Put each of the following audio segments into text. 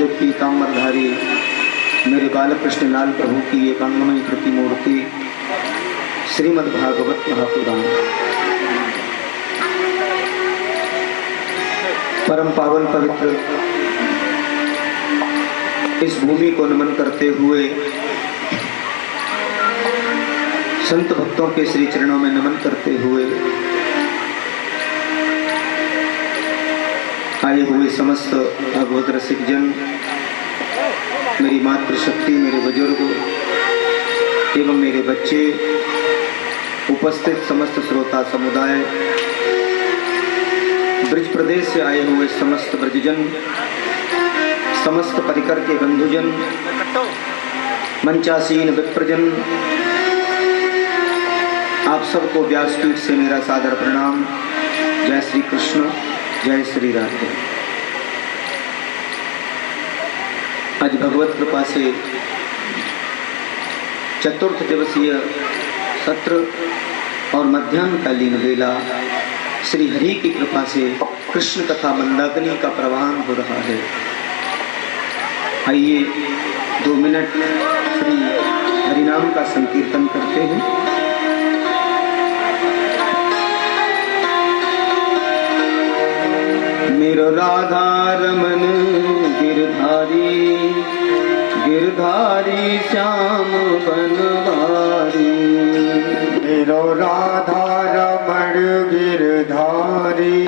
सुगंधित पीताम्बरधारी मेरे बालकृष्ण लाल प्रभु की एकांगमयी प्रतिमूर्ति श्रीमद्भागवत महापुराण परम पावन पवित्र इस भूमि को नमन करते हुए, संत भक्तों के श्री चरणों में नमन करते हुए, आए हुए समस्त भगवत रसिक जन, मेरी मातृशक्ति, मेरे बुजुर्ग एवं मेरे बच्चे, उपस्थित समस्त श्रोता समुदाय, ब्रज प्रदेश से आए हुए समस्त ब्रजजन, समस्त परिकर के बंधुजन, मंचासीन विप्रजन, आप सबको व्यासपीठ से मेरा सादर प्रणाम। जय श्री कृष्ण, जय श्री राधे। आज भगवत कृपा से चतुर्थ दिवसीय सत्र और मध्याह्नकालीन वेला श्री हरि की कृपा से कृष्ण कथा मंदाकिनी का प्रवाहन हो रहा है। आइए 2 मिनट श्री हरिनाम का संकीर्तन करते हैं। मेरो राधा रमन गिरधारी, गिरधारी श्याम बनवारी। मेरो राधा रमण गिरधारी,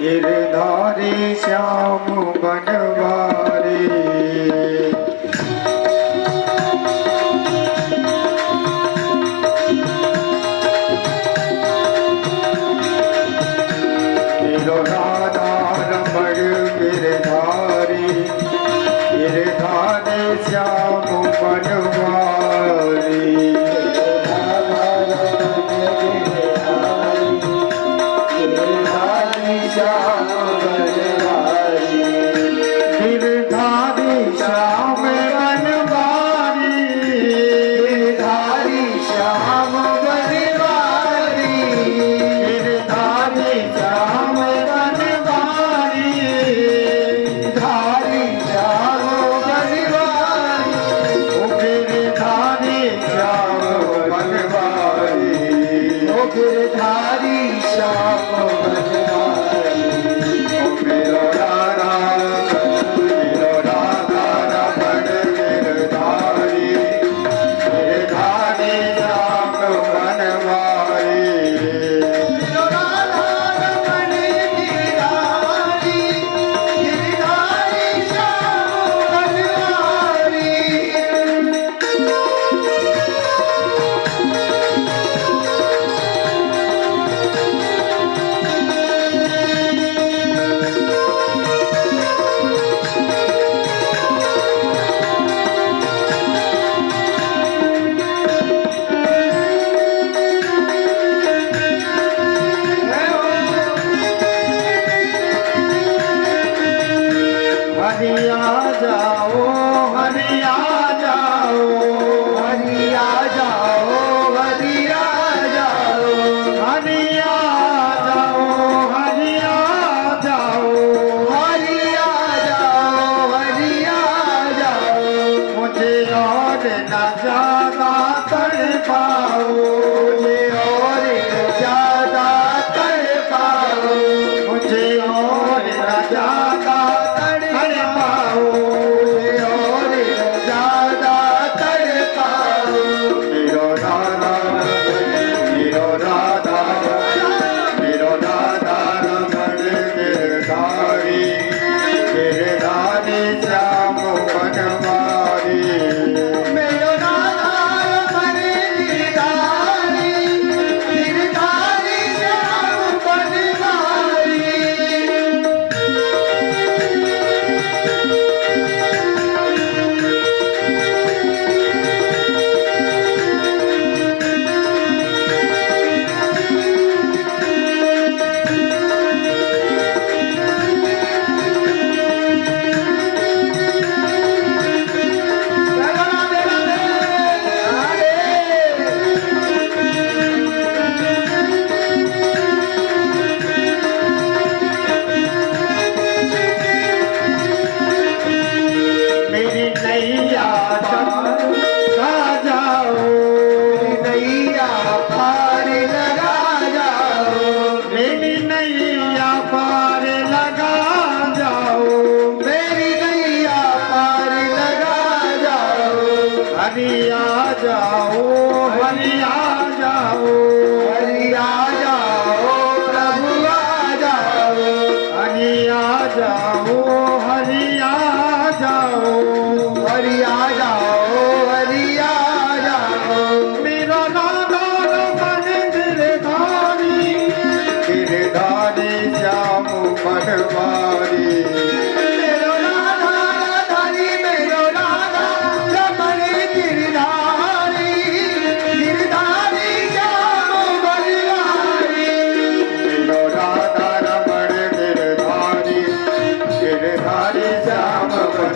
गिरधारी श्याम बनवारी। मेरो राधा रमण गिरधारी, गिरधारी श्याम बनवारी।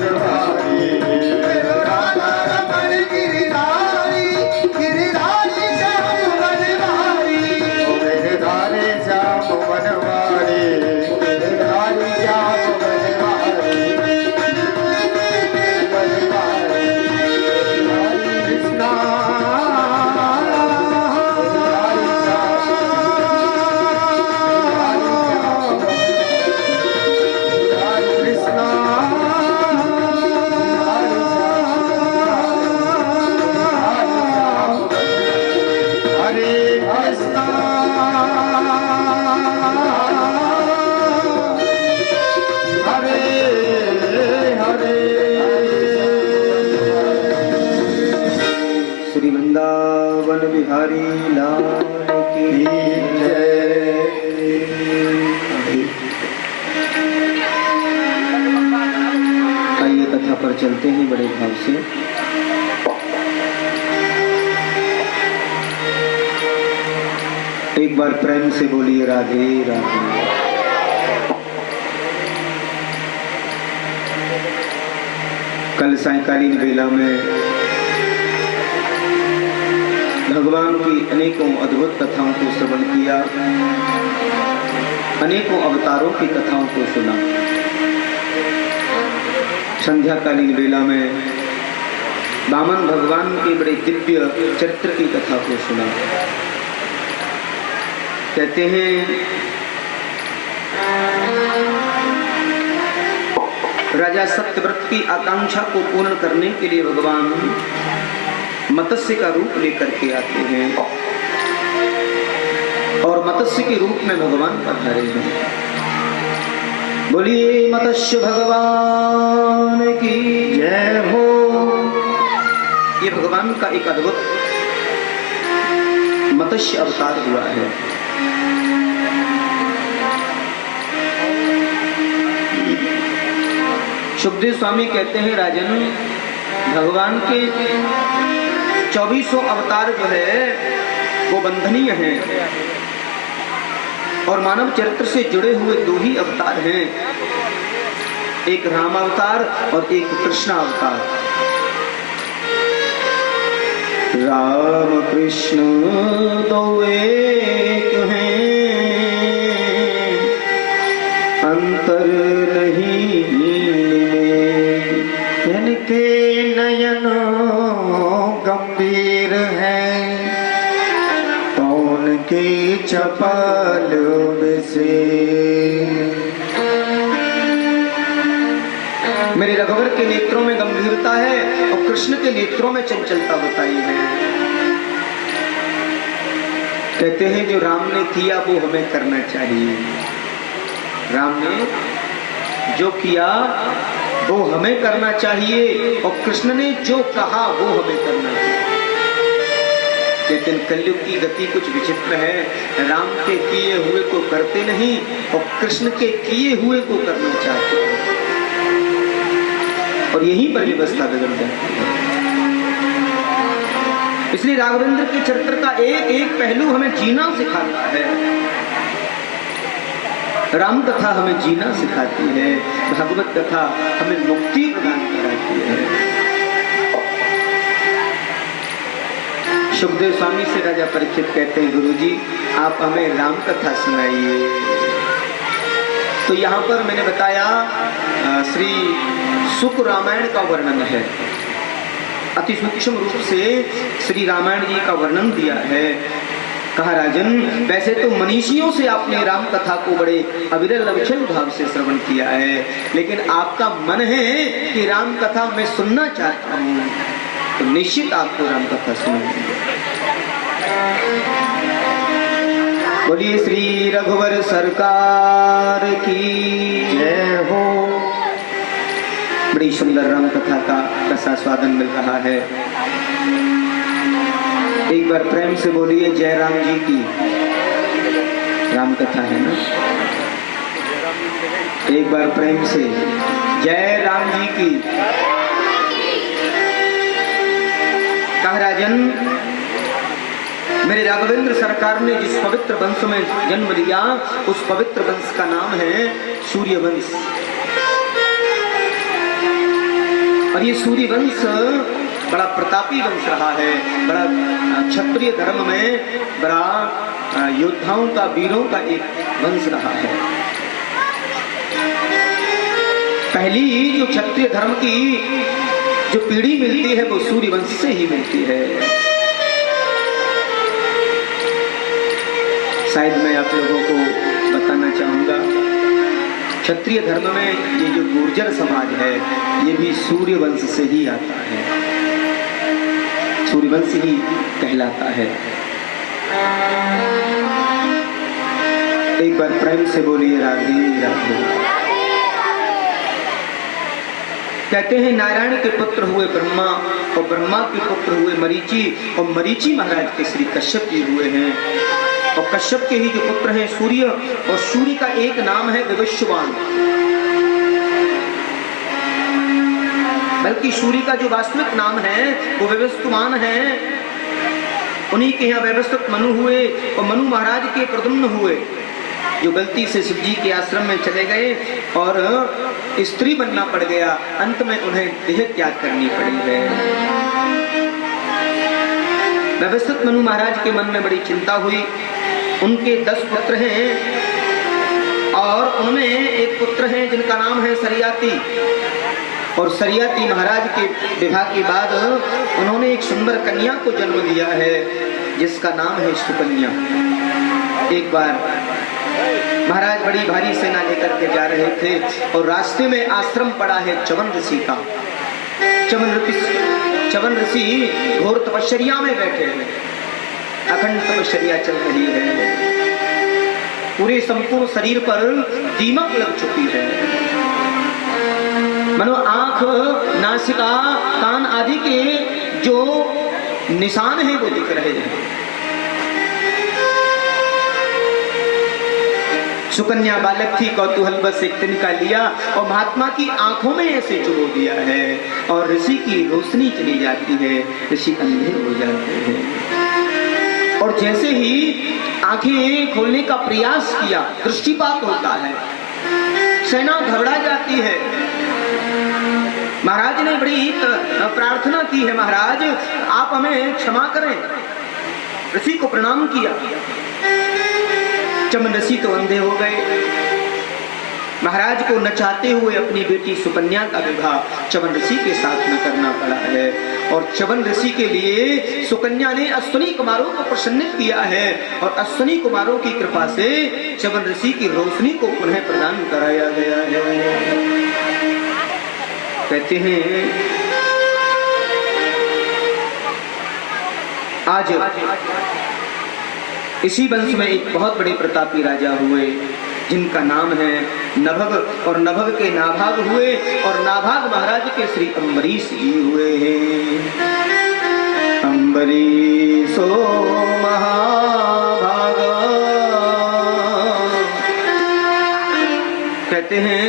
बनवारी। राधा रमण गिरधारी गिरधारी श्याम बनवारी। गिरधारी श्याम बनवारी। गिरधारी श्याम बनवारी। बनवारी कृष्णा श्री वृंदावन बिहारी लाल की जय। आइए कथा पर चलते हैं बड़े भाव से। एक बार प्रेम से बोलिए राधे राधे। कल सायंकालीन बेला में भगवान की अनेकों अद्भुत कथाओं को श्रवण किया, अनेकों अवतारों की कथाओं को सुना। संध्याकालीन बेला में वामन भगवान के बड़े दिव्य चरित्र की कथा को सुना। कहते हैं राजा सत्यव्रत की आकांक्षा को पूर्ण करने के लिए भगवान मत्स्य का रूप लेकर के आते हैं और मत्स्य के रूप में भगवान पधारे हैं। बोलिए मत्स्य भगवान की जय हो। ये भगवान का एक अद्भुत मत्स्य अवतार हुआ है। सुखदेव स्वामी कहते हैं राजन, भगवान के 2400 अवतार जो है वो बंधनीय हैं और मानव चरित्र से जुड़े हुए 2 ही अवतार हैं, एक राम अवतार और एक कृष्ण अवतार। राम कृष्ण दो एक हैं, अंतर नहीं इनके नयन गंभीर हैं, तो उनके चपल से मेरे रघुवर के नेत्रों में गंभीरता है और कृष्ण के नेत्रों में चंचलता बताई है। कहते हैं जो राम ने किया वो हमें करना चाहिए। राम ने जो किया वो हमें करना चाहिए और कृष्ण ने जो कहा वो हमें करना चाहिए। लेकिन कलयुग की गति कुछ विचित्र है। राम के किए हुए को करते नहीं और कृष्ण के किए हुए को करना चाहते हैं और यहीं पर व्यवस्था बिगड़ जाती है। इसलिए राघवेंद्र के चरित्र का एक एक पहलू हमें जीना सिखाता है। राम कथा हमें जीना सिखाती है, भागवत कथा हमें मुक्ति प्रदान कराती है। सुखदेव स्वामी से राजा परीक्षित कहते हैं गुरुजी आप हमें राम कथा सुनाइए। तो यहाँ पर मैंने बताया श्री सुक रामायण का वर्णन है। अति सूक्ष्म रूप से श्री रामायण जी का वर्णन दिया है। कहा राजन वैसे तो मनीषियों से आपने राम कथा को बड़े अविरल अविचल भाव से श्रवण किया है, लेकिन आपका मन है कि राम कथा मैं सुनना चाहता हूँ, तो निश्चित आपको राम कथा सुनाएंगे। बोलिए श्री रघुवर सरकार की जय हो। बड़ी सुंदर राम कथा का रसास्वादन मिल रहा है। एक बार प्रेम से बोलिए जय राम जी की। राम कथा है ना, एक बार प्रेम से जय राम जी की। कहा राजन मेरे राघवेंद्र सरकार ने जिस पवित्र वंश में जन्म लिया उस पवित्र वंश का नाम है सूर्यवंश। और ये सूर्य वंश बड़ा प्रतापी वंश रहा है, बड़ा क्षत्रिय धर्म में बड़ा योद्धाओं का, वीरों का एक वंश रहा है। पहली जो क्षत्रिय धर्म की जो पीढ़ी मिलती है वो सूर्य वंश से ही मिलती है। शायद मैं आप लोगों को बताना चाहूंगा, क्षत्रिय धर्म में ये जो गुर्जर समाज है ये भी सूर्य वंश से ही आता है, सूर्य वंश ही कहलाता है। एक बार प्रेम से बोलिए राधे राधे। कहते हैं नारायण के पुत्र हुए ब्रह्मा और ब्रह्मा के पुत्र हुए मरीचि और मरीचि महाराज के श्री कश्यप जी हुए हैं और कश्यप के ही जो पुत्र हैं सूर्य, और सूर्य का एक नाम है विवस्वान। बल्कि सूर्य का जो वास्तविक नाम है वो विवस्वान है। उन्हीं के यहाँ व्यवस्थित मनु हुए और मनु महाराज के प्रद्युम्न हुए जो गलती से शिव जी के आश्रम में चले गए और स्त्री बनना पड़ गया, अंत में उन्हें देह त्याग करनी पड़ी है। व्यवस्थित मनु महाराज के मन में बड़ी चिंता हुई। उनके 10 पुत्र हैं और उनमें एक पुत्र है जिनका नाम है सरियाती, और सरियाती महाराज के विवाह के बाद उन्होंने एक सुंदर कन्या को जन्म दिया है जिसका नाम है सुकन्या। एक बार महाराज बड़ी भारी सेना लेकर के जा रहे थे और रास्ते में आश्रम पड़ा है च्यवन ऋषि का। च्यवन ऋषि घोर तपश्चर्या में बैठे हैं, अखंड तपश्चर्या चल रही है, पूरे संपूर्ण शरीर पर दीमक लग चुकी है, मानो आंख, नासिका, कान आदि के जो निशान हैं वो दिख रहे हैं। सुकन्या बालक थी, कौतूहल बस एक तिनका लिया और महात्मा की आंखों में ऐसे चुबो दिया है और ऋषि की रोशनी चली जाती है, ऋषि अंधे हो जाते हैं। और जैसे ही आंखें खोलने का प्रयास किया, दृष्टिपात होता है, सेना घबरा जाती है। महाराज ने बड़ी प्रार्थना की है, महाराज आप हमें क्षमा करें। ऋषि को प्रणाम किया। च्यवन ऋषि तो अंधे हो गए। महाराज को न चाहते हुए अपनी बेटी सुकन्या का विवाह च्यवन ऋषि के साथ न करना पड़ा है और च्यवन ऋषि के लिए सुकन्या ने अश्विनी कुमारों को प्रसन्नित किया है और अश्विनी कुमारों की कृपा से च्यवन ऋषि की रोशनी को पुनः प्रदान कराया गया है। कहते हैं आज इसी वंश में एक बहुत बड़े प्रतापी राजा हुए जिनका नाम है नभग, और नभग के नाभाग हुए और नाभाग महाराज के श्री अम्बरीश जी हुए हैं। अम्बरीशो महाभाग। कहते हैं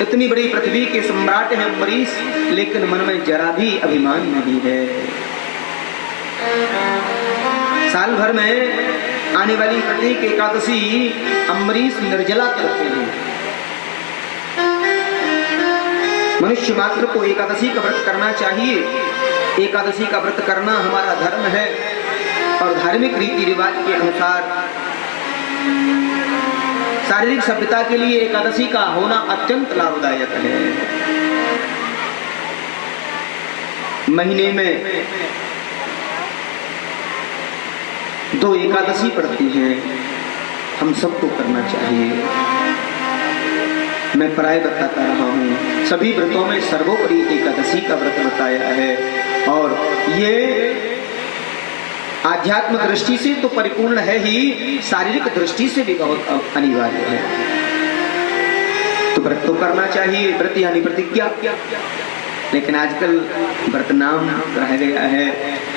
इतनी बड़ी पृथ्वी के सम्राट हैं अम्बरीश, लेकिन मन में जरा भी अभिमान नहीं है। साल भर में आने वाली प्रत्येक एकादशी अम्बरीश निर्जला करते हैं। मनुष्य मात्र को एकादशी का व्रत करना चाहिए। एकादशी का व्रत करना हमारा धर्म है और धार्मिक रीति रिवाज के अनुसार शारीरिक सभ्यता के लिए एकादशी का होना अत्यंत लाभदायक है। महीने में 2 एकादशी पड़ती हैं, हम सबको करना चाहिए। मैं प्राय बताता रहा हूँ, सभी व्रतों में सर्वोपरि एकादशी का व्रत बताया है और ये आध्यात्मिक दृष्टि से तो परिपूर्ण है ही, शारीरिक दृष्टि से भी बहुत अनिवार्य है। तो व्रत तो करना चाहिए, व्रत यानी प्रतिज्ञा। लेकिन आजकल व्रत नाम रह गया है,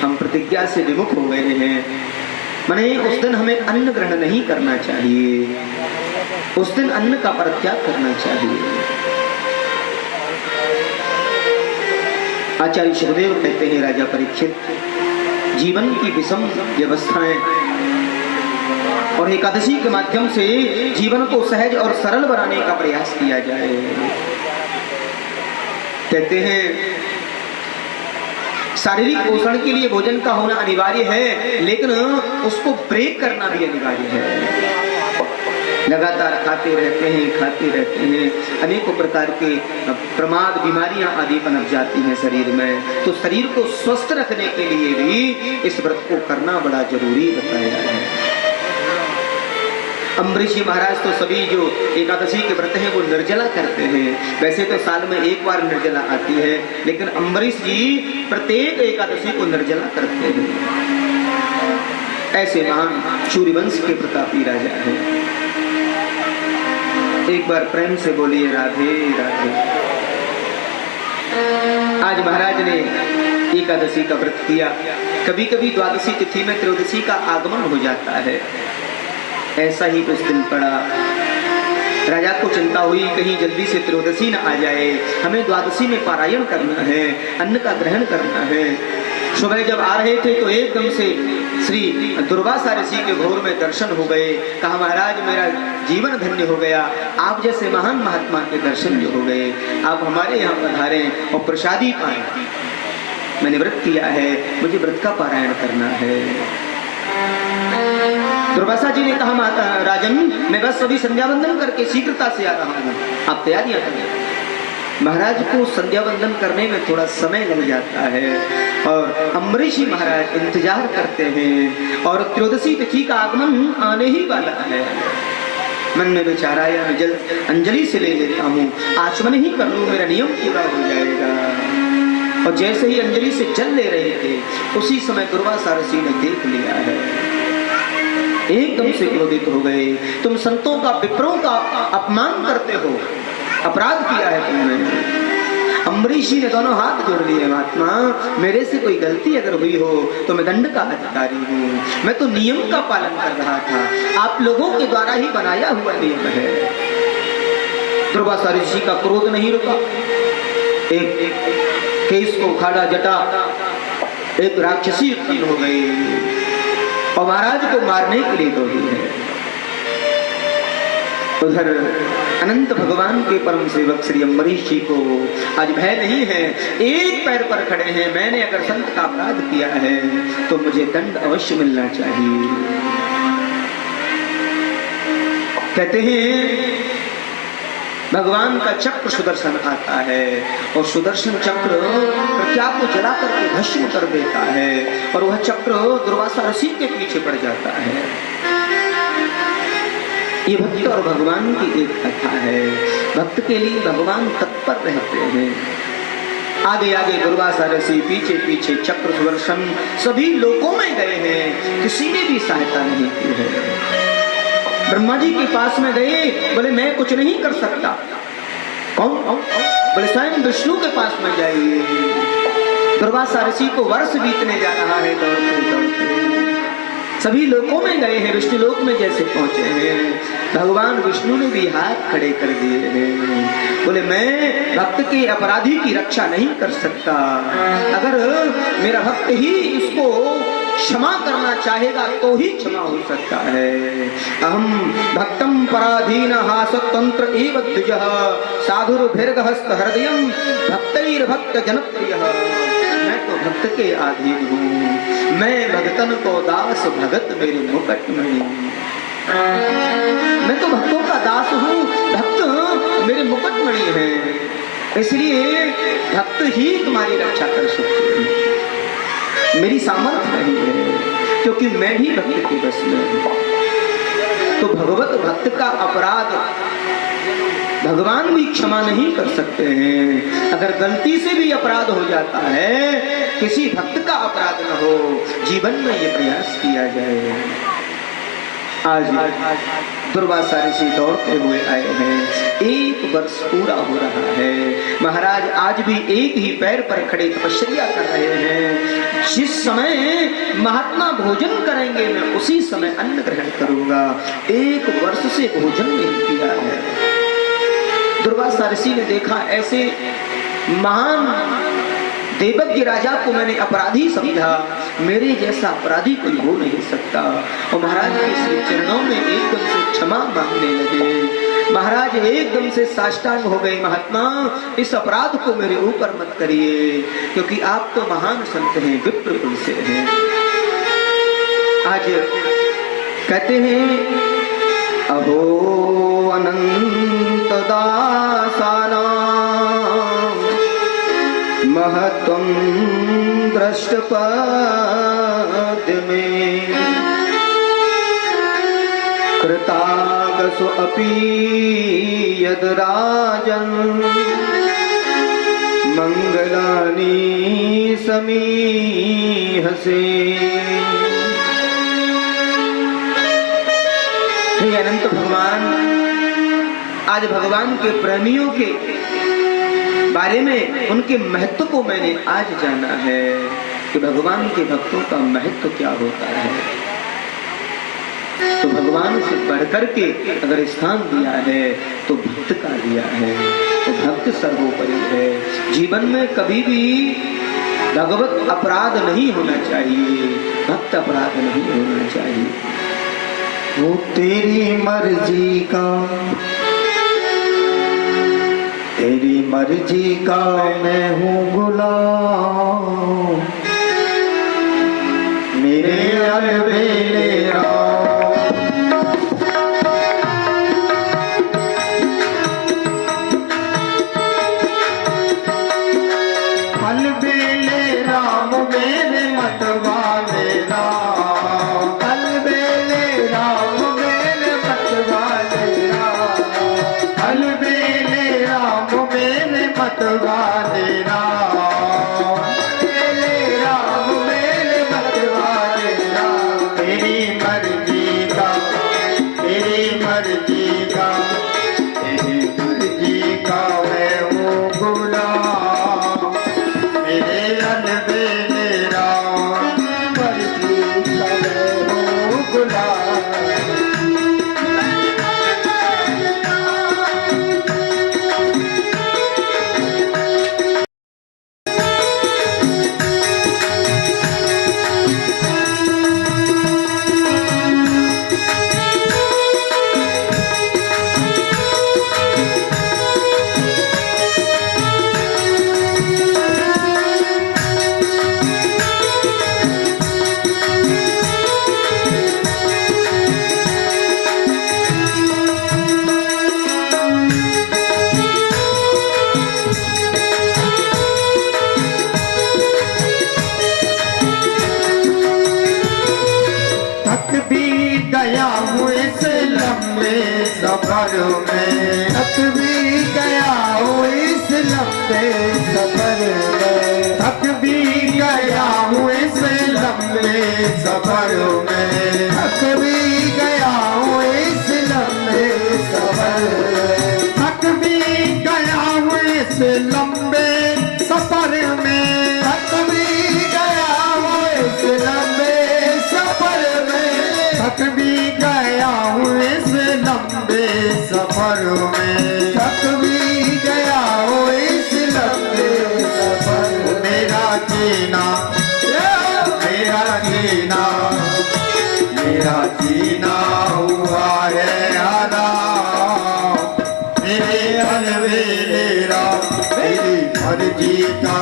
हम प्रतिज्ञा से विमुख हो गए हैं। माने उस दिन हमें अन्न ग्रहण नहीं करना चाहिए, उस दिन अन्न का परित्याग करना चाहिए। आचार्य सुखदेव कहते हैं राजा परीक्षित, जीवन की विषम व्यवस्थाएं और एकादशी के माध्यम से जीवन को सहज और सरल बनाने का प्रयास किया जाए। कहते हैं शारीरिक पोषण के लिए भोजन का होना अनिवार्य है, लेकिन उसको ब्रेक करना भी अनिवार्य है। लगातार खाते रहते हैं, अनेकों प्रकार के प्रमाद बीमारियां आदि पनप जाती हैं शरीर में। तो शरीर को स्वस्थ रखने के लिए भी इस व्रत को करना बड़ा जरूरी बताया है। अम्बरीश जी महाराज तो सभी जो एकादशी के व्रत हैं वो निर्जला करते हैं। वैसे तो साल में एक बार निर्जला आती है, लेकिन अम्बरीश जी प्रत्येक एकादशी को निर्जला करते हैं। ऐसे महान सूर्यवंश के प्रतापी राजा हैं। एक बार प्रेम से बोलिए राधे राधे। आज महाराज ने एकादशी का व्रत किया। कभी कभी द्वादशी तिथि में त्रयोदशी का आगमन हो जाता है। ऐसा ही कुछ दिन पड़ा, राजा को चिंता हुई कहीं जल्दी से त्रयोदशी न आ जाए, हमें द्वादशी में पारायण करना है, अन्न का ग्रहण करना है। सुबह जब आ रहे थे तो एकदम से श्री दुर्वासा ऋषि के भोर में दर्शन हो गए। कहा महाराज मेरा जीवन धन्य हो गया, आप जैसे महान महात्मा के दर्शन जो हो गए, आप हमारे यहाँ पधारे और प्रसादी पाए। मैंने व्रत किया है, मुझे व्रत का पारायण करना है। दुर्वासा जी ने कहा माता राजन, मैं बस अभी संध्या वंदन करके शीघ्रता से आ रहा हूँ, आप तैयारियां करें। महाराज को संध्या वंदन करने में थोड़ा समय लग जाता है और अम्बरीश जी महाराज इंतजार करते हैं और त्रयोदशी तिथि का आगमन आने ही वाला है। मन में विचार आया, मैं जल्द अंजलि से ले लेता हूँ, आचमन ही कर लूँ, मेरा नियम पूरा हो जाएगा। और जैसे ही अंजलि से जल ले रहे थे उसी समय दुर्वासा ऋषि ने देख लिया है। एकदम से क्रोधित हो गए, तुम संतों का विप्रों का अपमान करते हो, अपराध किया है तुमने। अम्बरीश जी ने दोनों हाथ जोड़ लिए, महात्मा मेरे से कोई गलती अगर हुई हो तो मैं दंड का अधिकारी हूँ, मैं तो नियम का पालन कर रहा था, आप लोगों के द्वारा ही बनाया हुआ नियम है। दुर्वासा ऋषि का क्रोध नहीं रुका, एक केस को उखाड़ा जटा, एक राक्षसी उत्पन्न हो गई और महाराज को मारने के लिए दौड़ी है। उधर अनंत भगवान के परम सेवक श्री अम्बरीश जी को आज भय नहीं है, एक पैर पर खड़े हैं। मैंने अगर संत का अपराध किया है तो मुझे दंड अवश्य मिलना चाहिए। कहते हैं भगवान का चक्र सुदर्शन आता है और सुदर्शन चक्र प्रज्ञा को जला करके भस्म कर देता है और वह चक्र दुर्वासा ऋषि के पीछे पड़ जाता है। ये भक्त और भगवान की एक कथा है। भक्त के लिए भगवान तत्पर रहते हैं। आगे आगे दुर्वासा ऋषि, पीछे पीछे चक्र सुदर्शन, सभी लोकों में गए हैं, किसी ने भी सहायता नहीं की है। ब्रह्मा जी के पास में गए, बोले मैं कुछ नहीं कर सकता। कौन? बोले स्वयं विष्णु के पास में जाइए। दुर्वासा ऋषि को वर्ष बीतने जा रहा है, दौड़ते दौड़ते सभी लोकों में गए हैं। विष्णु लोक में जैसे पहुंचे हैं, भगवान विष्णु ने भी हाथ खड़े कर दिए हैं। बोले मैं भक्त के अपराधी की रक्षा नहीं कर सकता, अगर मेरा भक्त ही इसको क्षमा करना चाहेगा तो ही क्षमा हो सकता है। अहम भक्तम पराधीन हासतंत्र एव द्विजः साधुर्भिर्गहस्त हृदयम भक्तैर्भक्त जनप्रियः। मैं तो भक्त के अधीन हूँ, मैं भक्तन को दास भगत मेरे मुकुट मणि। मैं तो भक्तों का दास हूँ, भक्त मेरे मुकुट मणि है, इसलिए भक्त ही तुम्हारी रक्षा कर सकते हैं। मेरी सामर्थ्य नहीं है क्योंकि मैं भी भक्त के बस में हूं। तो भगवत भक्त का अपराध भगवान भी क्षमा नहीं कर सकते हैं। अगर गलती से भी अपराध हो जाता है, किसी भक्त का अपराध न हो, जीवन में ये प्रयास किया जाए। आज दुर्वासा ऋषि दौड़ते हुए आए हैं, 1 वर्ष पूरा हो रहा है। महाराज आज भी एक ही पैर पर खड़े तपस्या कर रहे हैं। जिस समय महात्मा भोजन करेंगे मैं उसी समय अन्न ग्रहण करूंगा। 1 वर्ष से भोजन नहीं किया है। दुर्वासा ऋषि ने देखा ऐसे महान देवज्ञ राजा को मैंने अपराधी समझा, मेरे जैसा अपराधी कोई हो नहीं सकता। और महाराज के श्री चरणों में एकदम से क्षमा मांगने लगे। महाराज एकदम से साष्टांग हो गए, महात्मा इस अपराध को मेरे ऊपर मत करिए, क्योंकि आप तो महान संत हैं, विप्र कुल से हैं। आज कहते हैं अहो अनंत दासाना महत्वं दृष्टपद्य में कृतागसो अपि यद राजन् मंगलानि समीहसे। हे अनंत भगवान, आज भगवान के प्रेमियों के बारे में, उनके महत्व को मैंने आज जाना है कि भगवान के भक्तों का महत्व क्या होता है। तो भगवान से बढ़कर के अगर स्थान दिया है तो भक्त का दिया है, तो भक्त सर्वोपरि है। जीवन में कभी भी भगवत अपराध नहीं होना चाहिए, भक्त अपराध नहीं होना चाहिए। वो तेरी मर्जी का, तेरी मर्जी का मैं हूँ गुलाम, मेरे अलबेले राम, अलबेले राम मेरे मतवाले राम, अलबेले राम मेरे मतवाले राम, अलबेले राम मेरे मतवाले राम, अलबेले राम मेरे मतवाले राम। तेरी मर्जी का, तेरी मर्जी का, तेरी मर्जी का मैं हूँ गुलाम, मेरे अलबेले राम मर्जी का मैं हूँ गुलाम। थक भी गया हूँ इस लंबे सफर में, थक भी गया हूँ इस लंबे सफर में, थक भी गया हूँ इस लंबे सफर में, थक भी गया हूँ इस लंबे सफर में, थक भी गया हूँ इस लंबे सफर में, थक भी गया हूँ इस लंबे सफर में, थक भी गया हूँ इस लंबे सफर में, थक भी गया हूँ इस लंबे सफर में। मेरा जीना, मेरा जीना, मेरा जीना हुआ है हराम, मेरे अलबेले राम मेरी मर्जी का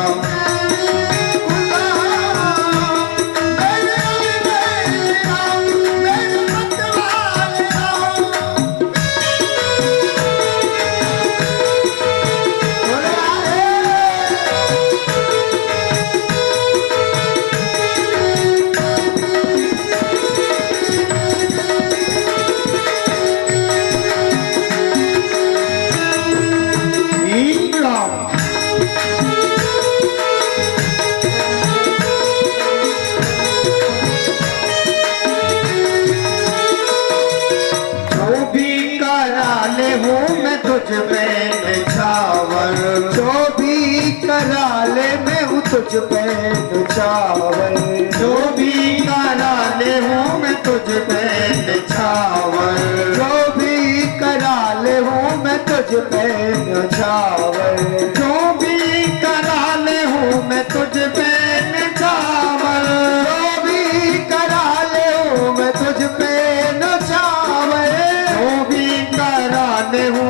तुझ पे निछावर, जो भी करा ले हूँ मैं तुझ पे निछावर, जो भी करा ले हूँ मैं तुझ पे निछावर, जो भी करा ले हूँ मैं तुझ पे निछावर, जो भी करा ले हूँ मैं तुझ पे निछावर, जो भी करा ले हूँ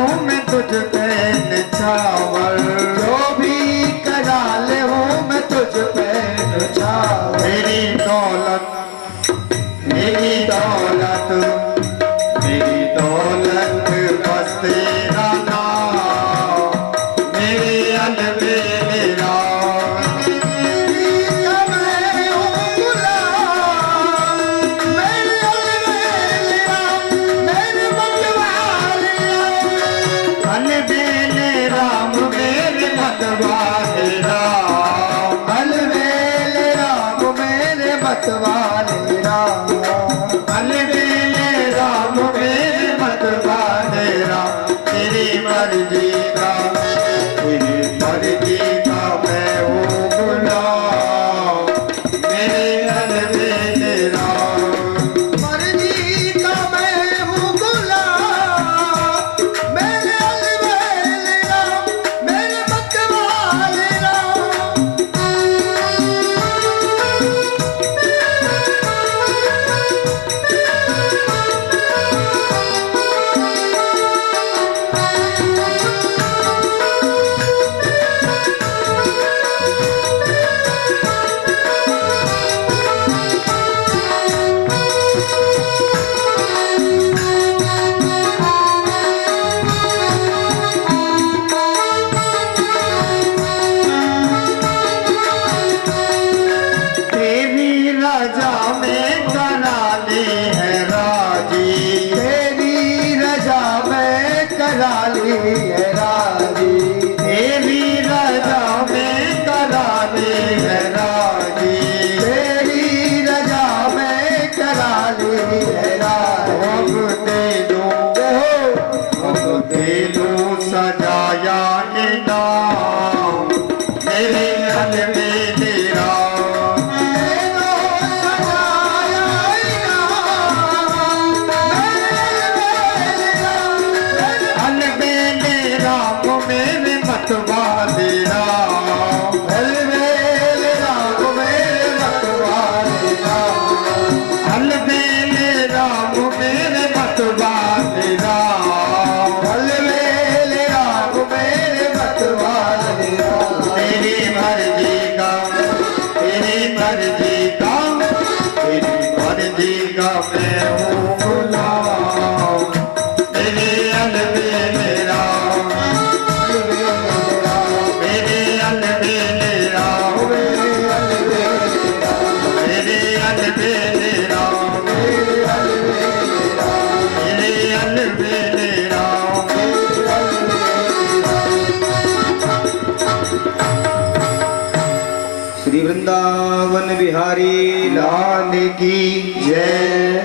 श्री वृंदावन बिहारी लाल की जय।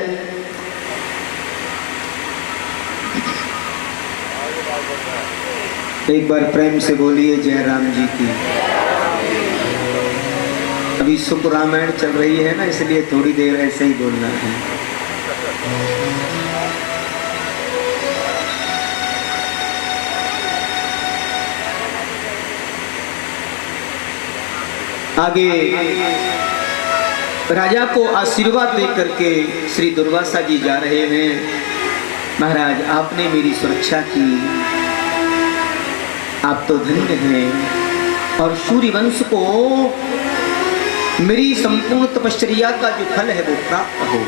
एक बार प्रेम से बोलिए जय राम जी की। अभी सुख रामायण चल रही है ना, इसलिए थोड़ी देर ऐसे ही बोलना है। आगे राजा को आशीर्वाद देकर के श्री दुर्वासा जी जा रहे हैं। महाराज आपने मेरी सुरक्षा की, आप तो धन्य हैं और सूर्यवंश को मेरी संपूर्ण तपश्चर्या का जो फल है वो प्राप्त हो।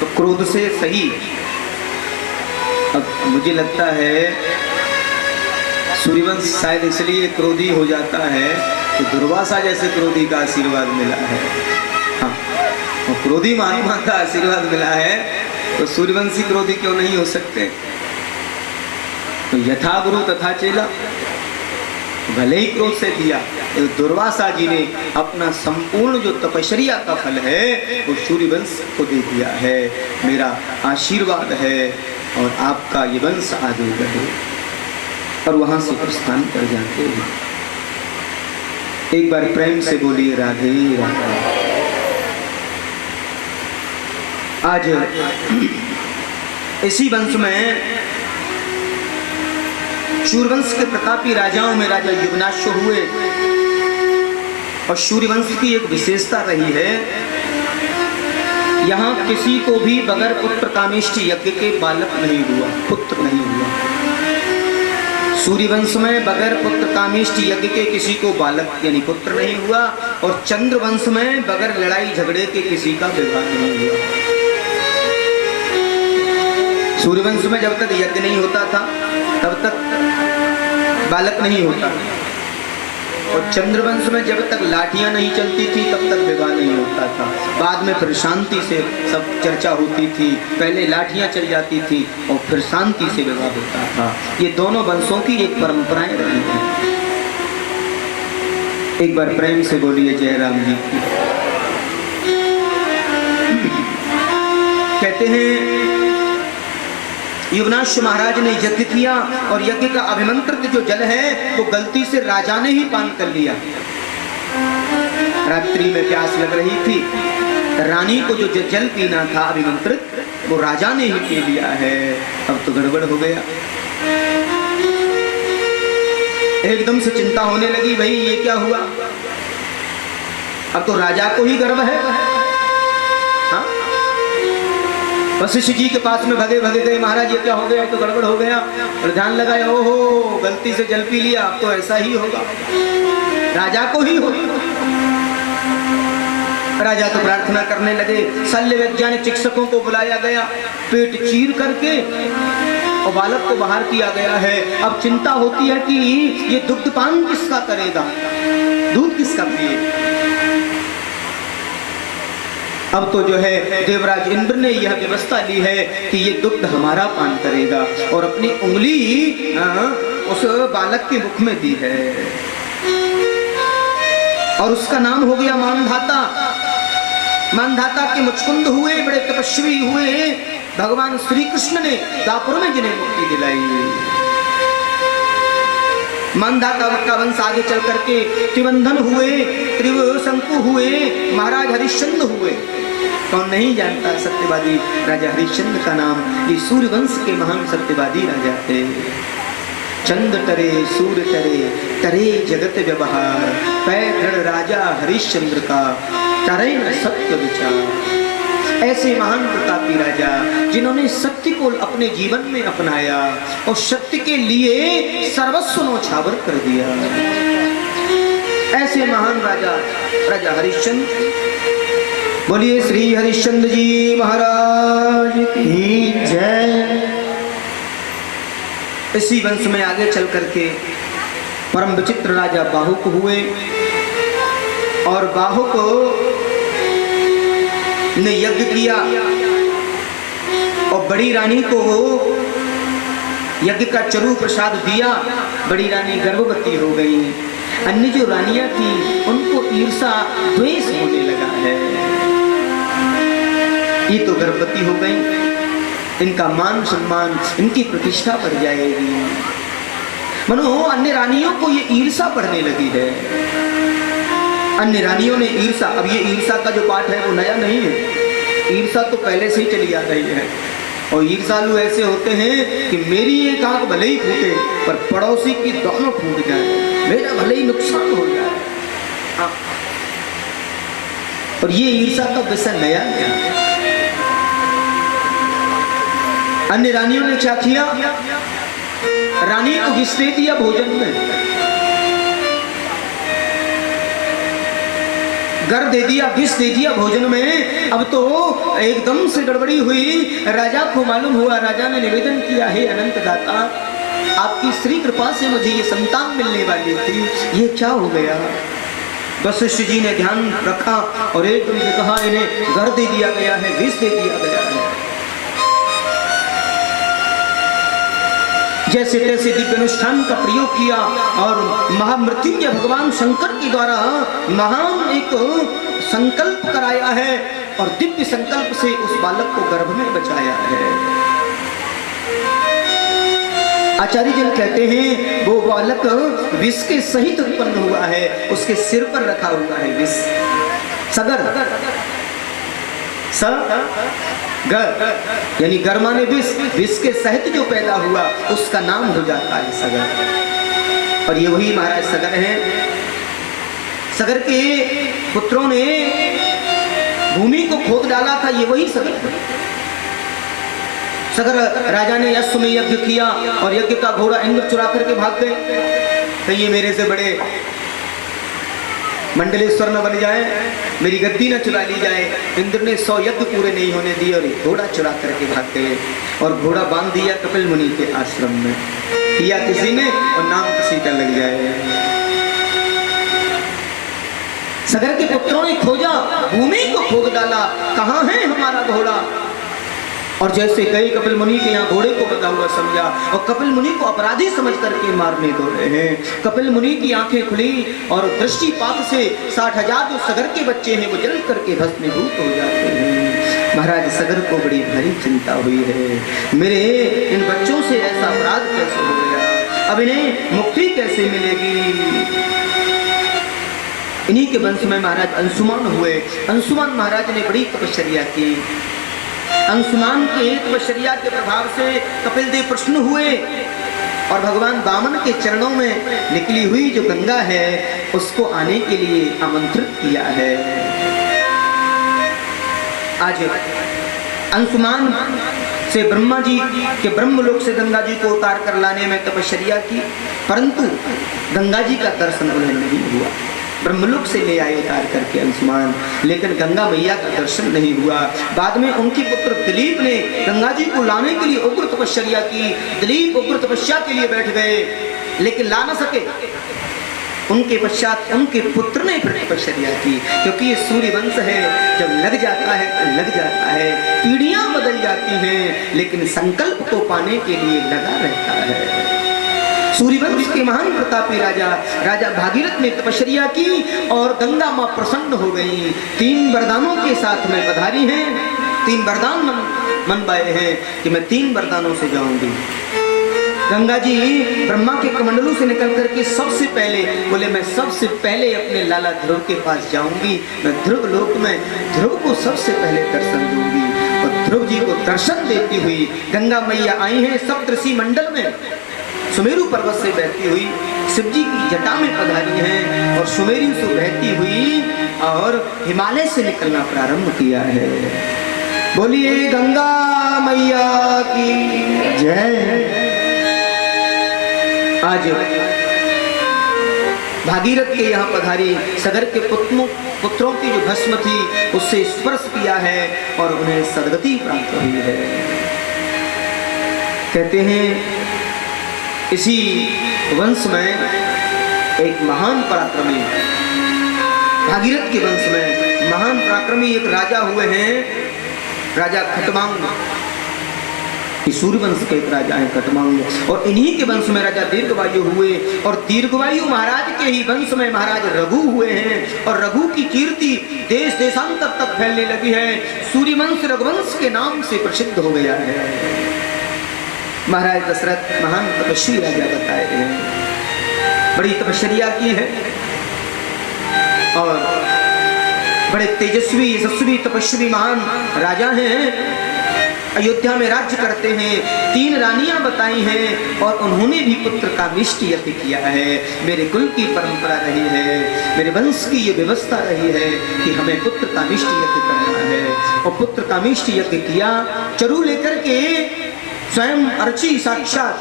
तो क्रोध से सही। अब मुझे लगता है सूर्यवंश शायद इसलिए क्रोधी हो जाता है तो दुर्वासा जैसे क्रोधी का आशीर्वाद मिला है। हाँ, तो क्रोधी महात्मा का आशीर्वाद मिला है तो सूर्यवंशी क्रोधी क्यों नहीं हो सकते। तो यथा गुरु तथा चेला, भले ही क्रोध से दिया, तो दुर्वासा जी ने अपना संपूर्ण जो तपश्चर्या का फल है वो सूर्यवंश को दे दिया है। मेरा आशीर्वाद है और आपका ये वंश आगे बढ़े। और वहां से प्रस्थान कर जाते हैं। एक बार प्रेम से बोलिए राधे राधे। आज इसी वंश में सूर्यवंश के प्रतापी राजाओं में राजा युवनाश्व हुए। और सूर्यवंश की एक विशेषता रही है, यहाँ किसी को भी बगैर पुत्र कामेष्टि यज्ञ के बालक नहीं हुआ, पुत्र नहीं हुआ। सूर्यवंश में बगैर पुत्र कामेष्टि यज्ञ के किसी को बालक यानी पुत्र नहीं हुआ। और चंद्रवंश में बगैर लड़ाई झगड़े के किसी का विवाह नहीं हुआ। सूर्यवंश में जब तक यज्ञ नहीं होता था तब तक बालक नहीं होता, और चंद्रवंश में जब तक लाठियां नहीं चलती थी तब तक विवाह नहीं होता था। बाद में फिर शांति से सब चर्चा होती थी, पहले लाठियां चल जाती थी और फिर शांति से विवाह होता था। ये दोनों वंशों की एक परंपराएं रही हैं। एक बार प्रेम से बोलिए जय राम जी की। कहते हैं युवनाश्व महाराज ने यज्ञ किया और यज्ञ का अभिमंत्रित जो जल है वो गलती से राजा ने ही पान कर लिया। रात्रि में प्यास लग रही थी, रानी को जो जल पीना था अभिमंत्रित वो राजा ने ही पी लिया है। अब तो गड़बड़ हो गया। एकदम से चिंता होने लगी, भाई ये क्या हुआ। अब तो राजा को ही गर्व है। हाँ? वशिष्ठ जी के पास में भगे भगे गए, महाराज ये क्या हो गया, तो गड़बड़ हो गया। और ध्यान लगाए, ओहो गलती से जल पी लिया, अब तो ऐसा ही होगा, राजा को ही होगा। राजा तो प्रार्थना करने लगे। शल्य वैज्ञानिक चिकित्सकों को बुलाया गया, पेट चीर करके और बालक को बाहर किया गया है। अब चिंता होती है कि ये दुग्धपान किसका करेगा, दूध किसका पिए। अब तो जो है देवराज इंद्र ने यह व्यवस्था ली है कि ये दुग्ध हमारा पान करेगा, और अपनी उंगली उस बालक के मुख में दी है और उसका नाम हो गया मानधाता। मानधाता के मुचकुंद हुए, बड़े तपस्वी हुए भगवान श्री कृष्ण ने दापुर में जिन्हें मुक्ति दिलाई। मानधाता का वंश आगे चल करके त्रिवंधन हुए, त्रिशंकु हुए, महाराज हरिश्चंद्र हुए। कौन नहीं जानता सत्यवादी राजा हरिश्चंद्र का नाम। ये सूर्यवंश के महान सत्यवादी राजा थे। चंद्र तरे सूर्य तरे, तरे जगत व्यवहार, पैर दृढ़ राजा हरिश्चंद्र का, तरे न सत्य विचार। ऐसे महान प्रतापी राजा जिन्होंने सत्य को अपने जीवन में अपनाया और सत्य के लिए सर्वस्व न्यौछावर कर दिया। ऐसे महान राजा राजा हरिश्चंद्र। बोलिए श्री हरिश्चंद्र जी महाराज की जय। इसी वंश में आगे चल करके परम विचित्र राजा बाहुक हुए, और बाहुक ने यज्ञ किया और बड़ी रानी को यज्ञ का चरु प्रसाद दिया। बड़ी रानी गर्भवती हो गई। अन्य जो रानियां थी उनको ईर्षा द्वेष होने लगा है। ये तो गर्भवती हो गई, इनका मान सम्मान, इनकी प्रतिष्ठा बढ़ जाएगी। मनो अन्य रानियों को ये ईर्षा बढ़ने लगी है। अन्य रानियों ने ईर्षा, अब ये ईर्षा का जो पाठ है वो नया नहीं है, ईर्षा तो पहले से ही चली आ रही है। और ईर्षालु ऐसे होते हैं कि मेरी एक आंख भले ही फूटे पर पड़ोसी की दोनों फूट जाए, मेरा भले ही नुकसान हो जाए। हाँ। और ये ईर्षा का विषय नया है। अन्य रानियों ने क्या किया, रानी को विष दे दिया भोजन में, गर दे दिया, विष दे दिया भोजन में। अब तो एकदम से गड़बड़ी हुई। राजा को मालूम हुआ, राजा ने निवेदन किया, हे अनंत दाता, आपकी श्री कृपा से मुझे ये संतान मिलने वाली थी, ये क्या हो गया। वशिष्ठ जी ने ध्यान रखा और एकदम से कहा, इन्हें गर दे दिया गया है, विष दे दिया गया है। जैसे तैसे दिव्य अनुष्ठान का प्रयोग किया और महामृत्युंजय भगवान शंकर के द्वारा महान एक संकल्प कराया है और दिव्य संकल्प से उस बालक को गर्भ में बचाया है। आचार्य जन कहते हैं वो बालक विष के सहित उत्पन्न हुआ है, उसके सिर पर रखा हुआ है विष, सगर, यानी गर माने विष, विष के सहित जो पैदा हुआ उसका नाम हो जाता है सगर। और ये वही महाराज सगर हैं। सगर के पुत्रों ने भूमि को खोद डाला था, ये वही सगर है। सगर राजा ने अश्व में यज्ञ किया और यज्ञ का घोड़ा इंद्र चुरा करके भाग गए। तो ये मेरे से बड़े मंडलेश्वर न बन जाए, मेरी गद्दी न चुरा ली जाए। इंद्र ने 100 यज्ञ पूरे नहीं होने दिए और घोड़ा चुरा करके भाग गए और घोड़ा बांध दिया कपिल मुनि के आश्रम में, किया किसी ने और नाम किसी का लग जाए। सगर के पुत्रों ने खोजा, भूमि को खोद डाला, कहाँ है हमारा घोड़ा। और जैसे गए कपिल मुनि के यहाँ घोड़े को बंधा हुआ समझा और कपिल मुनि को अपराधी समझ करके मारने दौड़े हैं। कपिल मुनि की आंखें खुली और दृष्टिपात से 60,000 जो सगर के बच्चे हैं वो जल करके भस्मीभूत हो जाते हैं। महाराज सगर को बड़ी भारी चिंता हुई है, मेरे इन बच्चों से ऐसा अपराध कैसे हो गया, अब इन्हें मुक्ति कैसे मिलेगी। इन्हीं के वंश में महाराज अंशुमान हुए। अंशुमान महाराज ने बड़ी तपश्चर्या की। अंशुमान के तपश्चर्या के प्रभाव से कपिल देव प्रसन्न हुए और भगवान वामन के चरणों में निकली हुई जो गंगा है उसको आने के लिए आमंत्रित किया है। आज अंशुमान से ब्रह्मा जी के ब्रह्मलोक से गंगा जी को उतार कर लाने में तपश्चर्या की, परंतु गंगा जी का दर्शन उन्हें नहीं हुआ। ब्रह्मलोक से ले आए उतार करके अंशुमान, लेकिन गंगा मैया का दर्शन नहीं हुआ। बाद में उनके पुत्र दिलीप ने गंगा जी को लाने के लिए उग्र तपश्चर्या की। दिलीप उग्र तपस्या के लिए बैठ गए लेकिन ला न सके। उनके पश्चात उनके पुत्र ने फिर तपश्चर्या की, क्योंकि ये सूर्य वंश है, जब लग जाता है तो लग जाता है, पीढ़ियां बदल जाती हैं लेकिन संकल्प को पाने के लिए लगा रहता है। सूर्यवंश के महान प्रतापी राजा भागीरथ ने तपश्चर्या की और गंगा मां प्रसन्न हो गई। 3 वरदानों के साथ में पधारी हैं, 3 वरदान मनवाए हैं कि मैं 3 वरदानों से जाऊंगी। गंगा जी ब्रह्मा के कमंडलू से निकल करके सबसे पहले बोले, मैं सबसे पहले अपने लाला ध्रुव के पास जाऊंगी, मैं ध्रुव लोक में ध्रुव को सबसे पहले दर्शन दूंगी। और ध्रुव जी को दर्शन देती हुई गंगा मैया आई हैं सप्तऋषि मंडल में, सुमेरु पर्वत से बहती हुई शिव जी की जटा में पधारी हैं और सुमेरु से बहती हुई और हिमालय से निकलना प्रारंभ किया है। बोलिए गंगा मैया की जय। आज भागीरथ के यहाँ पधारी, सगर के पुत्रों की जो भस्म थी उससे स्पर्श किया है और उन्हें सदगति प्राप्त हुई है। कहते हैं इसी वंश में एक महान पराक्रमी, भागीरथ के वंश में महान पराक्रमी एक राजा हुए हैं, राजा खटवांग। ये सूर्यवंश के एक राजा हैं कटमांग, और इन्हीं के वंश में राजा दीर्घवायु हुए, और दीर्घवायु महाराज के ही वंश में महाराज रघु हुए हैं, और रघु की कीर्ति देश देशांतर तक फैलने लगी है। सूर्यवंश रघुवंश के नाम से प्रसिद्ध हो गया है। महाराज दशरथ महान तपस्वी राजा बताए हैं, बड़ी तपस्या की है और बड़े तेजस्वी यशस्वी तपस्वी महान राजा हैं। अयोध्या में राज्य करते हैं, 3 रानियां बताई हैं, और उन्होंने भी पुत्र का मिष्ट यज्ञ किया है। मेरे कुल की परंपरा रही है, मेरे वंश की ये व्यवस्था रही है कि हमें पुत्र का मिष्ट यज्ञ करना है। और पुत्र का मिष्ट यज्ञ किया, चरु लेकर के स्वयं अर्ची साक्षात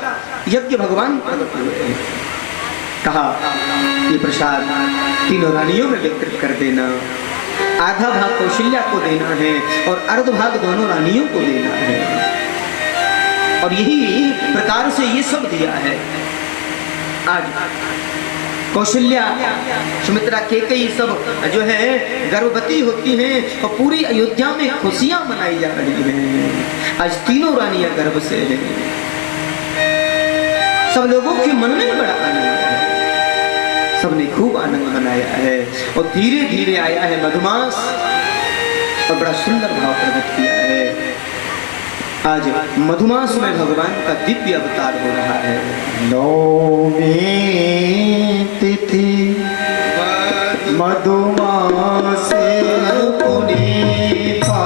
यज्ञ भगवान प्रकट हुए। कहा ये प्रसाद 3 रानियों में वितरित कर देना, आधा भाग कौशल्या को देना है और अर्ध भाग दोनों रानियों को देना है। और यही प्रकार से ये सब दिया है। आज कौशल्या, सुमित्रा, केकई सब जो है गर्भवती होती हैं और पूरी अयोध्या में खुशियां मनाई जा रही हैं। आज 3 रानियां गर्भ से हैं। सब लोगों के मन में बड़ा आनंद है, सबने खूब आनंद मनाया है। और धीरे धीरे आया है मधुमास और बड़ा सुंदर भाव प्रकट किया है। आज मधुमास में भगवान का दिव्य अवतार हो रहा है। नौमी तिथि मधुमास पुनीता,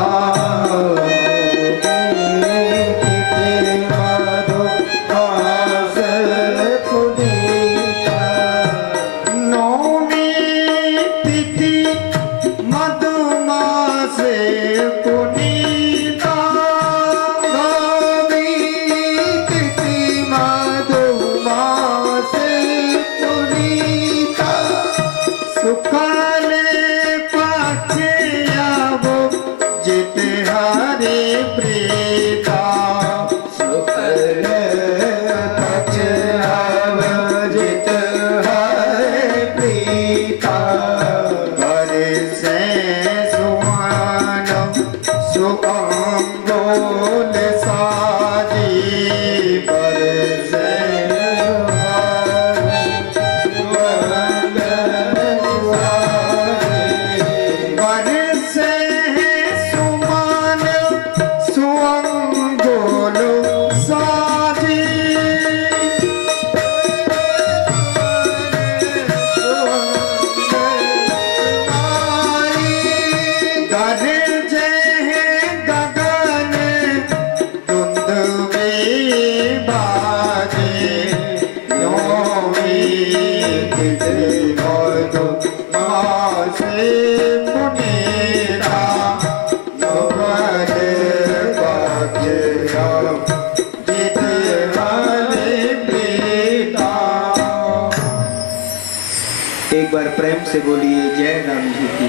एक बार प्रेम से बोलिए जय राम जी की।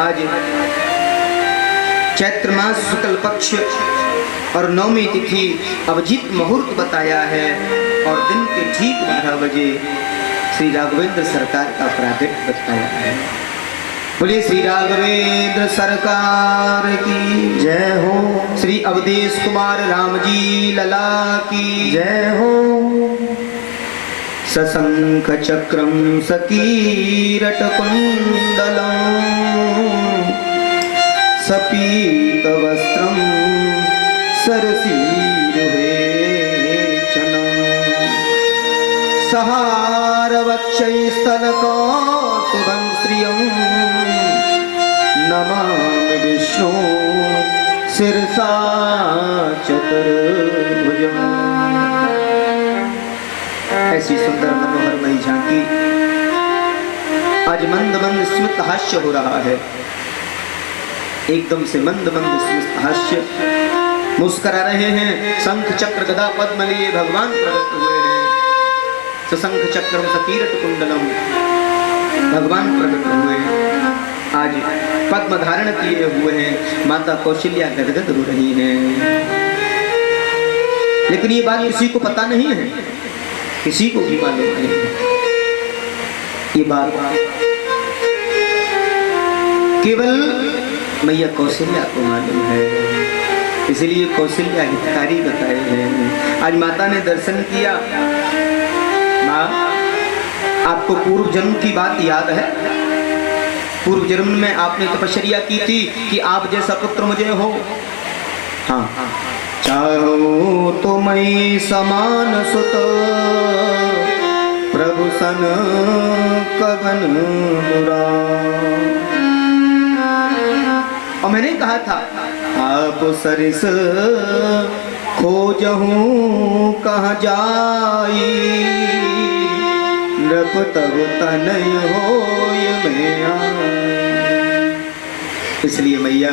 आज चैत्र मास शुक्ल पक्ष और 9वीं तिथि अभिजीत मुहूर्त बताया है और दिन के ठीक 12 बजे श्री राघवेंद्र सरकार का प्रागट्य बताया है। बोलिए श्री राघवेंद्र सरकार की जय हो। श्री अवधेश कुमार राम जी लला की जय हो। सशंख चक्रम सकीरट कुंडलम सपीत वस्त्रम सरसीरुहे चनम सहार वक्षस्थल कौस्तुभं श्रियं नमामि विष्णु शिरसा चतुर्भुजम्। ऐसी सुंदर मनोहरमयी झांकी आज मंद मंद स्मित हास्य हो रहा है। एकदम से मंद मंद स्मित हास्य मुस्कुरा रहे हैं। शंख चक्र गदा पद्म लिए भगवान प्रकट हुए हैं। सशंख चक्रम सकीरट कुंडलम भगवान प्रकट हुए हैं। आज पद्म धारण किए हुए हैं। माता कौशल्या गदगद हो रही हैं। लेकिन ये बात किसी को पता नहीं है, किसी को भी मालूम नहीं। ये बात केवल मैया कौशल्या को मालूम है। इसलिए कौशल्या हितकारी बताए हैं। आज माता ने दर्शन किया। माँ, आपको पूर्व जन्म की बात याद है? पूर्व जन्म में आपने तपस्या की थी कि आप जैसा पुत्र मुझे हो। हाँ, चाहो तो मैं समान सुत प्रभु सन कवन बुरा। और मैंने कहा था आप सरिस खोजहूँ कहाँ जाई, नृप तब तनय होय मैं आई। इसलिए मैया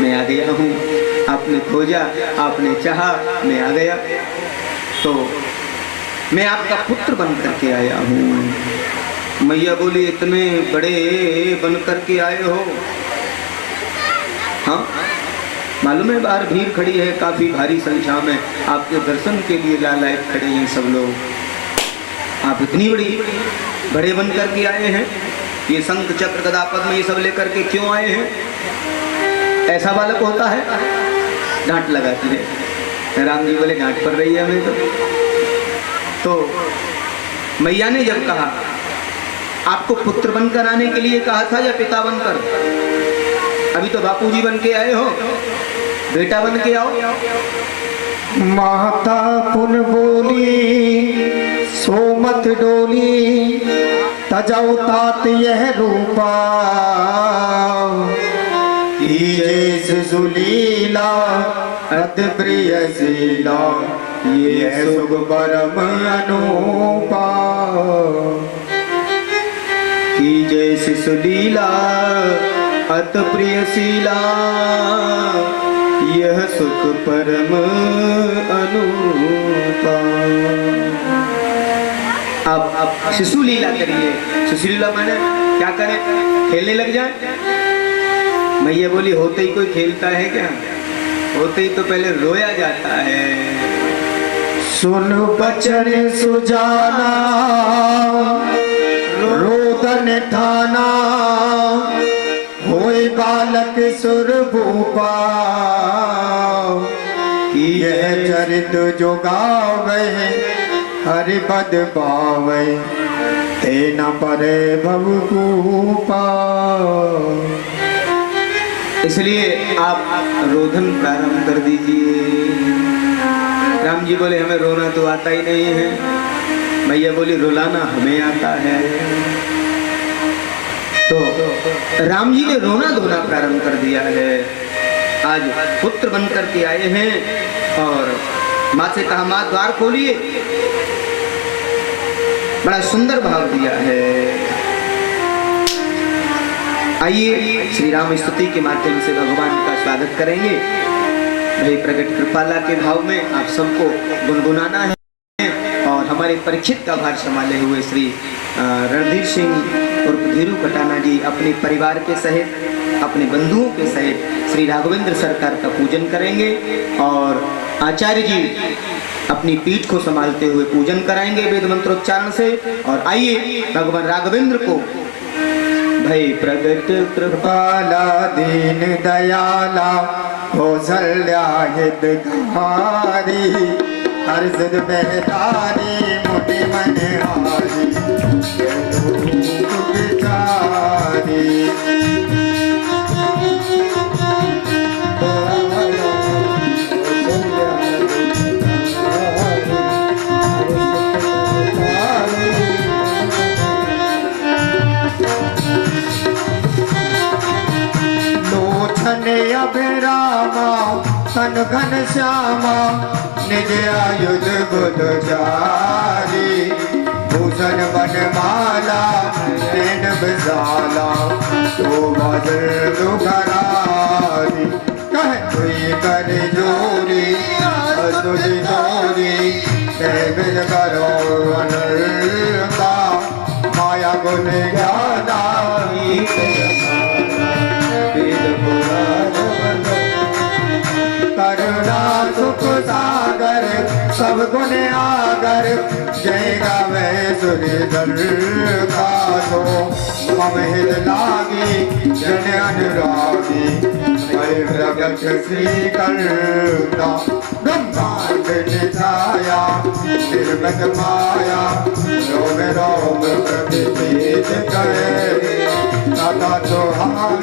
मैं आ गया हूँ। आपने खोजा, आपने चाहा, मैं आ गया। तो मैं आपका पुत्र बन करके आया हूँ। मैया बोली इतने बड़े बन करके आए हो? हाँ, मालूम है बाहर भीड़ खड़ी है काफी भारी संख्या में, आपके दर्शन के लिए लालायत खड़े हैं सब लोग। आप इतनी बड़े बन करके आए हैं? ये शंख चक्र गदा पद्म ये सब लेकर के क्यों आए हैं? ऐसा बालक होता है? डांट लगाती है। राम जी बोले डांट पड़ रही है हमें। तो मैया ने जब कहा आपको पुत्र बनकर आने के लिए कहा था या पिता बनकर? अभी तो बापूजी बन के आए हो, बेटा बन के आओ। माता पुन बोली सोमत डोली, तजौ तात यह रूपा, कीजे सुलीला अति प्रिय शीला, ये सुख परम अनुपा। कीजे शिशुलीला अत प्रिय शीला, यह सुख परम अनुपा। अब शिशु लीला करिए। शिशु लीला माने क्या करें? खेलने लग जाए? मैया बोली होते ही कोई खेलता है क्या? होते ही तो पहले रोया जाता है। सुन बचन सुजाना रोदन थाना, होय बालक सुर भूपा, यह चरित जो गावे हरि पद पावे, ते न परे भव कूपा। इसलिए आप रोदन प्रारंभ कर दीजिए। राम जी बोले हमें रोना तो आता ही नहीं है। मैया बोली रुलाना हमें आता है। तो राम जी ने रोना धोना प्रारंभ कर दिया है। आज पुत्र बन करके आए हैं और माँ से कहा माँ द्वार खोलिए। बड़ा सुंदर भाव दिया है। आइए श्री राम स्तुति के माध्यम से भगवान का स्वागत करेंगे। भाई प्रकट कृपाला के भाव में आप सबको गुनगुनाना है और हमारे परीक्षित का भार संभाले हुए श्री रणधीर सिंह उर्फ धीरू कटाना जी अपने परिवार के सहित अपने बंधुओं के सहित श्री राघवेंद्र सरकार का पूजन करेंगे और आचार्य जी अपनी पीठ को संभालते हुए पूजन कराएंगे वेद मंत्रोच्चारण से। और आइए भगवान राघवेंद्र को भय प्रगट कृपाला दीन दयाला कौशल्या हितकारी, हर्षद मेहतारी मुनि मनहारी, विचारी। अभिरामा तन घन श्यामा, निज आयुध बुध चारी, भूषण बनमाला नैन विशाला, शोभा दुखरारी। कह तुई कर जोरी असुरी जोरी, बिन करो अनर्था, माया गुण ज्ञाना करुणा सुख सागर सब गुण आगर, जय गावे सुरधर गाथो, मम हित लागी जन अनुरागी, हरि प्रगट श्री करुणा ब्रह्मांड निधाया निर्मल माया रोम रोम प्रतिष्ठित करे दादा जोहार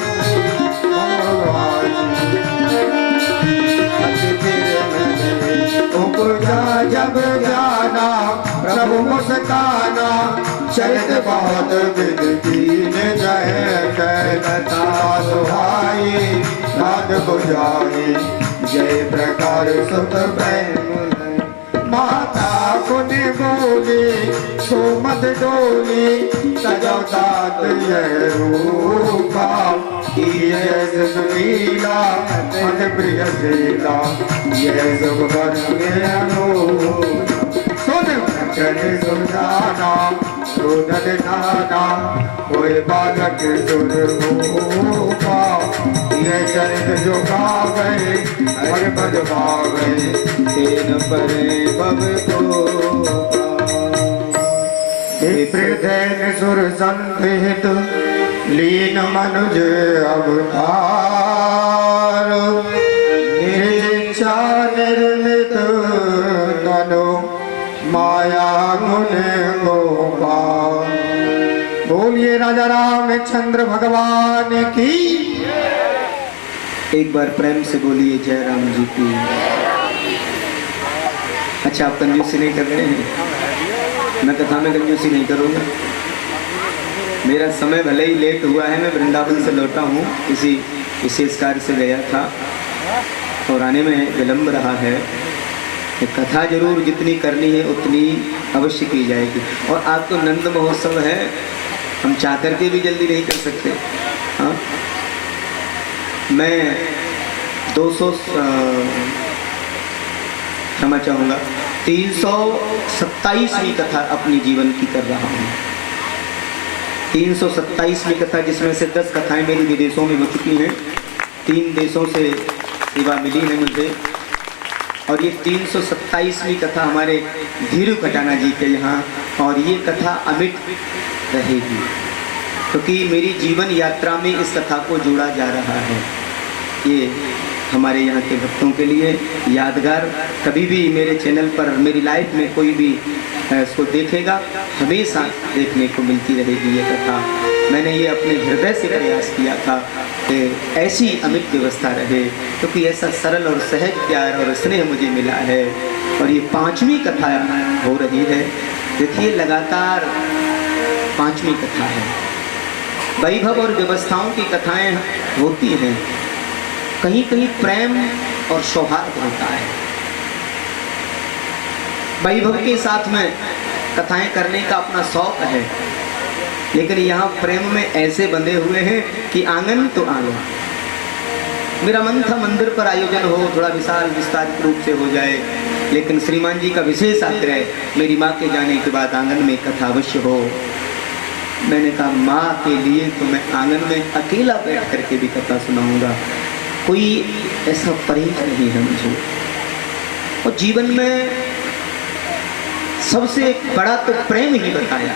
उपजा जब जाना प्रभु मुस्काना चरित बहुत विधि ने जय कहता सुहाई नाद बुझाई जय प्रकार सुत प्रेम माता कुन बोली सोमत डोली सजो तात यह रूपा यह सुनीला मन प्रिय शीला यह सब सुन चल सुजाना सुधन नाना कोई बालक सुरभूपा यह चरित जो गा गए हर पद पा गए तेन परे भव प्रधैन सुर संहित लीन मनुज अवतार निरिच्छा निर्मित तनु माया गुण गोपाल। बोलिए राजा रामचंद्र भगवान की। एक बार प्रेम से बोलिए जय राम जी की। अच्छा, आप कंजूसी नहीं कर रहे हैं? मैं कथा में कंजूसी नहीं करूँगा। मेरा समय भले ही लेट हुआ है, मैं वृंदावन से लौटा हूँ, किसी विशेष कार्य से गया था और आने में विलम्ब रहा है। तो कथा जरूर जितनी करनी है उतनी अवश्य की जाएगी। और आज तो नंद महोत्सव है, हम चाह करके भी जल्दी नहीं कर सकते। हाँ, मैं 200 क्षमा चाहूँगा 327वीं कथा अपनी जीवन की कर रहा हूँ। 327वीं कथा, जिसमें से 10 कथाएं मेरी विदेशों में हो चुकी हैं। 3 देशों से सेवा मिली है मुझे। और ये 327वीं कथा हमारे धीरू खटाना जी के यहाँ, और ये कथा अमिट रहेगी क्योंकि मेरी जीवन यात्रा में इस कथा को जोड़ा जा रहा है। ये हमारे यहाँ के भक्तों के लिए यादगार, कभी भी मेरे चैनल पर मेरी लाइफ में कोई भी इसको देखेगा, हमेशा देखने को मिलती रहेगी ये कथा। मैंने ये अपने हृदय से प्रयास किया था कि ऐसी अमिट व्यवस्था रहे, क्योंकि ऐसा सरल और सहज प्यार और स्नेह मुझे मिला है। और ये 5वीं कथा हो रही है। देखिए, लगातार 5वीं कथा है। वैभव और व्यवस्थाओं की कथाएं होती हैं, कहीं कहीं प्रेम और सौहार्द होता है। वैभव के साथ में कथाएं करने का अपना शौक है, लेकिन यहाँ प्रेम में ऐसे बंधे हुए हैं कि आंगन तो आंगन। मेरा मन था मंदिर पर आयोजन हो, थोड़ा विशाल विस्तारित रूप से हो जाए, लेकिन श्रीमान जी का विशेष आग्रह, मेरी माँ के जाने के बाद आंगन में कथा अवश्य हो। मैंने कहा माँ के लिए तो मैं आंगन में अकेला बैठ करके भी कथा सुनाऊंगा, कोई ऐसा परहेज नहीं है मुझे। और जीवन में सबसे बड़ा तो प्रेम ही बताया,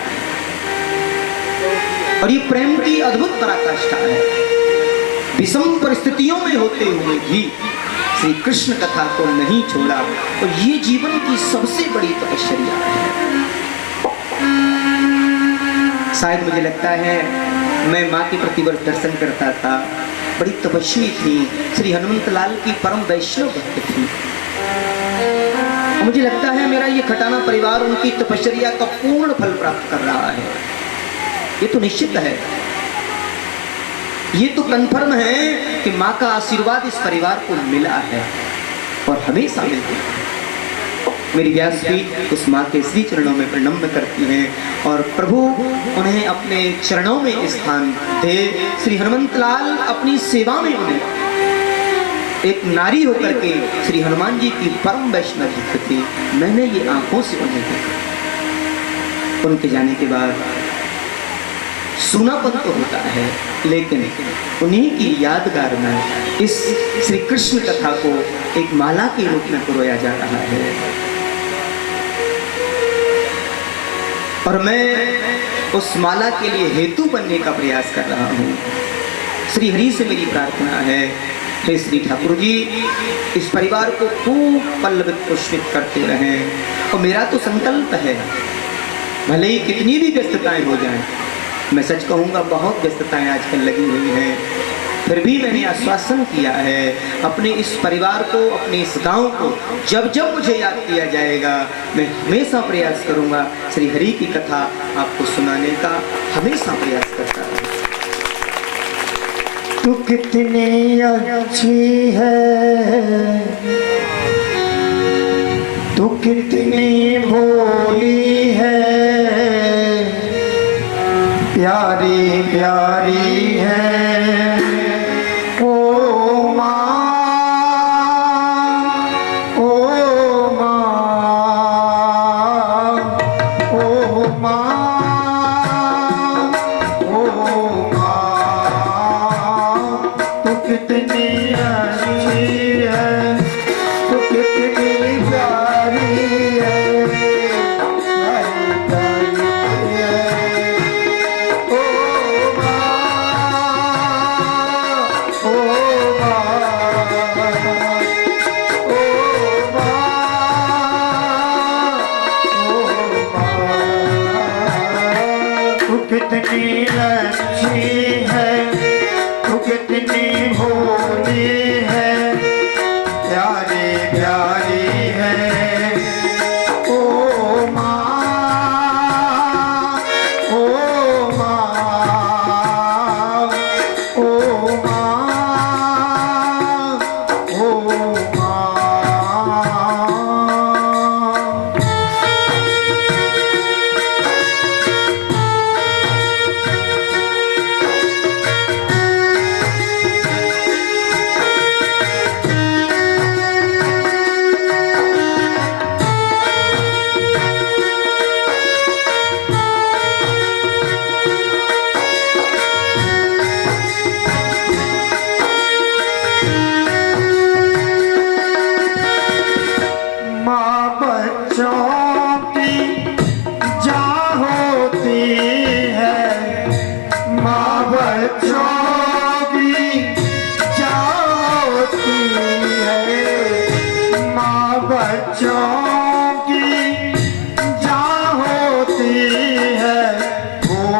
और ये प्रेम की अद्भुत पराकाष्ठा है। विषम परिस्थितियों में होते हुए भी श्री कृष्ण कथा को नहीं छोड़ा, और ये जीवन की सबसे बड़ी तपस्या है। शायद मुझे लगता है मैं माँ के प्रतिवर्ष दर्शन करता था, बड़ी तपस्वी थी, श्री हनुमंत लाल की परम वैष्णव भक्त थी। मुझे लगता है मेरा ये खटाना परिवार उनकी तपस्या का पूर्ण फल प्राप्त कर रहा है। ये तो निश्चित है, ये तो कन्फर्म है कि माँ का आशीर्वाद इस परिवार को मिला है और हमेशा मिलता है। मेरी व्यासपीठ उस माँ के श्री चरणों में प्रणम्य करती है और प्रभु उन्हें अपने चरणों में स्थान दे। श्री हनुमंत लाल अपनी सेवा में उन्हें एक नारी होकर के श्री हनुमान जी की परम वैष्णव भक्त थी। मैंने ये आंखों से उन्हें देखा। उनके जाने के बाद सूनापन तो होता है, लेकिन उन्हीं की यादगार में इस श्री कृष्ण कथा को एक माला के रूप में पुरोया जा रहा है। और मैं उस माला के लिए हेतु बनने का प्रयास कर रहा हूँ। श्री हरि से मेरी प्रार्थना है हे श्री ठाकुर जी, इस परिवार को खूब पल्लवित पुष्पित करते रहें। और मेरा तो संकल्प है, भले ही कितनी भी व्यस्तताएं हो जाएं, मैं सच कहूँगा बहुत व्यस्तताएं आजकल लगी हुई हैं, फिर भी मैंने आश्वासन किया है अपने इस परिवार को, अपने इस गांव को जब जब मुझे याद किया जाएगा, मैं हमेशा प्रयास करूँगा श्री हरि की कथा आपको सुनाने का, हमेशा प्रयास करता रहूँगा। तू कितनी अच्छी है, तू कितनी भोली है, प्यारी प्यारी है ओ माँ, ओ माँ, ओ माँ, ओ माँ। तू कितनी अच्छी है, तू कितनी प्यारी है, प्यारी प्यारी है ओ माँ, ओ माँ, ओ माँ। तू कितनी अच्छी है, तू कितनी भोली